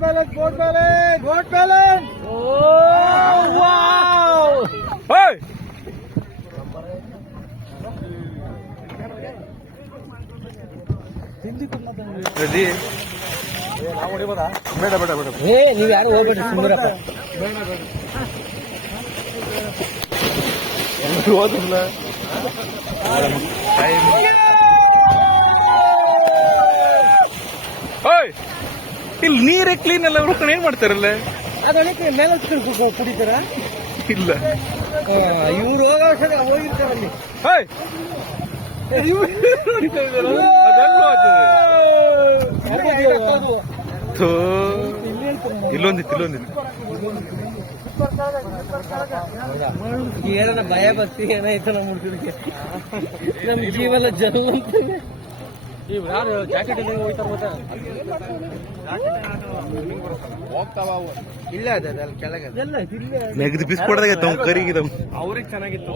balance boat balance boat balance oh wow ಓಯ್ ready ನಾವು ಹೊಡಿಬೋದಾ ಬೇಡ ಬೇಡ ಬೇಡ ಏ ನೀವ್ ಯಾರು ಹೋಗ್ಬೇಡ್ರಿ ಸುಂದರಪ್ಪ ಓದಿಲ್ಲ ಓಯ್ ಇಲ್ಲಿ ನೀರೇ ಕ್ಲೀನ್ ಎಲ್ಲ ಉಳ್ಕೊಂಡು ಏನ್ ಮಾಡ್ತಾರಲ್ಲ? ಅದಕ್ಕೆ ಮೇಲೆ ಕುಡಿತಾರ? ಇಲ್ಲ. ಇವ್ರು ಹೋಗೋ ವರ್ಷ ಹೋಗಿರ್ತಾರಲ್ಲಿ. ಥೂ. ಇಲ್ಲೊಂದಿತ್ತು ಇಲ್ಲೊಂದಿತ್ತು. ಏನಾರ ಭಯ ಬರ್ತಿ ಏನಾಯ್ತು ನಮ್ಮ ಹುಡುಗರಿಗೆ ನಮ್ ಜೀವನ ಜನ. ಇವ್ ಯಾರು ಜಾಕೆಟ್ ಇಲ್ಲದೆ ಹೋಗ್ತಾರ ಹೋಗ್ತಾವ ಇಲ್ಲ ಅದ ಅಲ್ಲಿ ಕೆಳಗೆ ಎಲ್ಲ ಇಲ್ಲೇ. ನೆಗದು ಬಿಸ್ಕೊಡ್ದಾಗ ಕರಿಗಿದಮ್ ಅವ್ರಿಗೆ ಚೆನ್ನಾಗಿತ್ತು.